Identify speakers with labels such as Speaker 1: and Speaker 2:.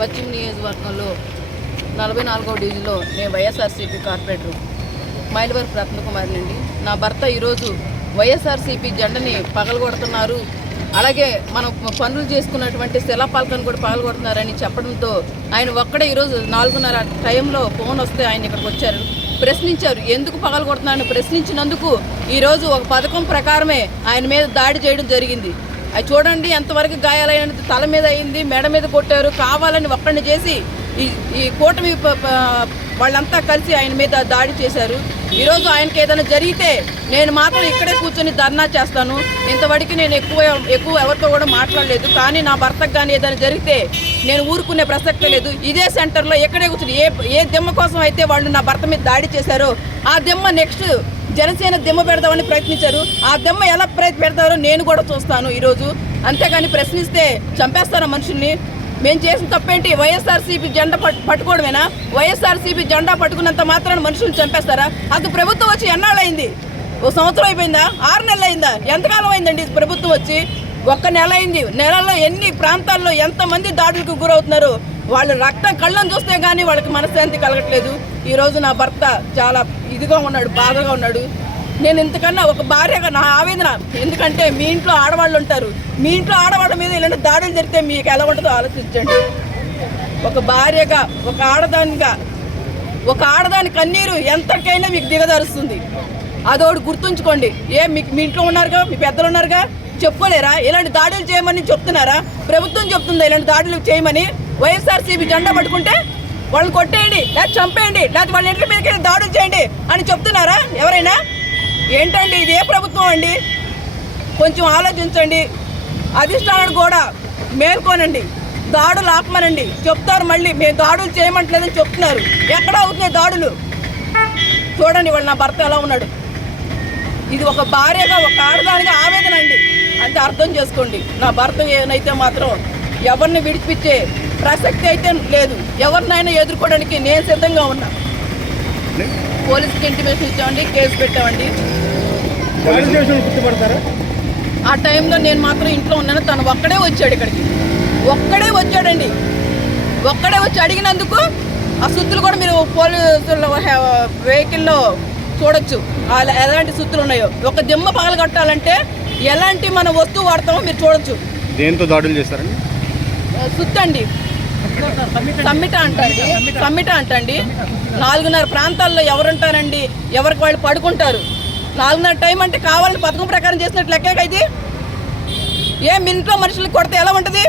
Speaker 1: పశ్చిమ నియోజకవర్గంలో నలభై నాలుగో డివిజన్లో నేను వైఎస్ఆర్సీపీ కార్పొరేటర్ మైలవరి రత్నకుమారి నుండి నా భర్త ఈరోజు వైఎస్ఆర్సీపీ జెండని పగలగొడుతున్నారు అలాగే మనం పనులు చేసుకున్నటువంటి శిలాపాలకను కూడా పగలగొడుతున్నారని చెప్పడంతో ఆయన ఒక్కడే ఈరోజు నాలుగున్నర టైంలో ఫోన్ వస్తే ఆయన ఇక్కడికి వచ్చారు ప్రశ్నించారు ఎందుకు పగలగొడుతున్నారని ప్రశ్నించినందుకు ఈరోజు ఒక పథకం ప్రకారమే ఆయన మీద దాడి చేయడం జరిగింది అవి చూడండి ఎంతవరకు గాయాలైనది తల మీద అయింది మెడ మీద కొట్టారు కావాలని ఒక్కడిని చేసి ఈ ఈ కూటమి వాళ్ళంతా కలిసి ఆయన మీద దాడి చేశారు ఈరోజు ఆయనకి ఏదైనా జరిగితే నేను మాత్రం ఇక్కడే కూర్చొని ధర్నా చేస్తాను ఇంతవరకు నేను ఎక్కువ ఎక్కువ ఎవరితో కూడా మాట్లాడలేదు కానీ నా భర్తకు కానీ ఏదైనా జరిగితే నేను ఊరుకునే ప్రసక్తే లేదు ఇదే సెంటర్లో ఎక్కడే కూర్చుని ఏ ఏ దిమ్మ కోసం అయితే వాళ్ళు నా భర్త మీద దాడి చేశారో ఆ దిమ్మ నెక్స్ట్ జనసేన దిమ్మ పెడదామని ప్రయత్నించారు ఆ దిమ్మ ఎలా పెడతారో నేను కూడా చూస్తాను ఈరోజు అంతేగాని ప్రశ్నిస్తే చంపేస్తారా మనుషుల్ని మేము చేసిన తప్పేంటి వైఎస్ఆర్సీపీ జెండా పట్టుకోవడమేనా వైఎస్ఆర్సీపీ జెండా పట్టుకున్నంత మాత్రాన మనుషులు చంపేస్తారా అది ప్రభుత్వం వచ్చి ఎన్నాళ్ళైంది ఓ సంవత్సరం అయిపోయిందా ఆరు నెలలు అయిందా ఎంతకాలం అయిందండి ప్రభుత్వం వచ్చి ఒక్క నెల అయింది నెలలో ఎన్ని ప్రాంతాల్లో ఎంతమంది దాడులకు గురవుతున్నారు వాళ్ళు రక్తం కళ్ళను చూస్తే కానీ వాళ్ళకి మనశ్శాంతి కలగట్లేదు ఈరోజు నా భర్త చాలా ఇదిగా ఉన్నాడు బాధగా ఉన్నాడు నేను ఇంతకన్నా ఒక భార్యగా నా ఆవేదన ఎందుకంటే మీ ఇంట్లో ఆడవాళ్ళు ఉంటారు మీ ఇంట్లో ఆడవాళ్ళ మీద ఇలాంటి దాడులు జరిగితే మీకు ఎలా ఉంటుందో ఆలోచించండి ఒక భార్యగా ఒక ఆడదానిగా ఒక ఆడదాని కన్నీరు ఎంతకైనా మీకు దిగదరుస్తుంది అదోడు గుర్తుంచుకోండి ఏ మీకు మీ ఇంట్లో ఉన్నారుగా మీ పెద్దలు ఉన్నారుగా చెప్పుకోలేరా ఇలాంటి దాడులు చేయమని చెప్తున్నారా ప్రభుత్వం చెప్తుందా ఇలాంటి దాడులు చేయమని వైఎస్ఆర్సీపీ జెండా పట్టుకుంటే వాళ్ళని కొట్టేయండి లేకపోతే చంపేయండి లేకపోతే వాళ్ళ ఇంటి మీదకి దాడులు చేయండి అని చెప్తున్నారా ఎవరైనా ఏంటండి ఇది ఏ ప్రభుత్వం అండి కొంచెం ఆలోచించండి అధిష్టానాన్ని కూడా మేల్కోనండి దాడులు ఆపమనండి చెప్తారు మళ్ళీ మేము దాడులు చేయమంటలేదని చెప్తున్నారు ఎక్కడ అవుతున్నాయి దాడులు చూడండి వాళ్ళు నా భర్త ఎలా ఉన్నాడు ఇది ఒక భార్యగా ఒక ఆడదానికి ఆవేదన అండి అంతే అర్థం చేసుకోండి నా భర్త ఏదైతే మాత్రం ఎవరిని విడిపించే ప్రసక్తి అయితే లేదు ఎవరినైనా ఎదుర్కోవడానికి నేను సిద్ధంగా ఉన్నా పోలీసుకి ఇంటిమేషన్ ఇచ్చామండి కేసు పెట్టామండి ఆ టైంలో నేను మాత్రం ఇంట్లో ఉన్నాను తను ఒక్కడే వచ్చాడు ఇక్కడికి ఒక్కడే వచ్చాడండి ఒక్కడే వచ్చి అడిగినందుకు ఆ సుత్తులు కూడా మీరు పోలీసుల వెహికల్లో చూడొచ్చు ఎలాంటి సుత్తులు ఉన్నాయో ఒక దిమ్మ పగలు కట్టాలంటే ఎలాంటి మన వస్తువు వాడతామో మీరు చూడొచ్చు
Speaker 2: దేంతో దాడులు చేస్తారండి
Speaker 1: అండి సమ్మిట అంటండి సమ్మిట అంటండి నాలుగున్నర ప్రాంతాల్లో ఎవరుంటారండి ఎవరికి వాళ్ళు పడుకుంటారు నాలుగున్నర టైం అంటే కావాలని పథకం ప్రకారం చేసినట్లు లెక్కే ఇది ఏం ఇంట్లో మనుషులకు కొడితే ఎలా ఉంటుంది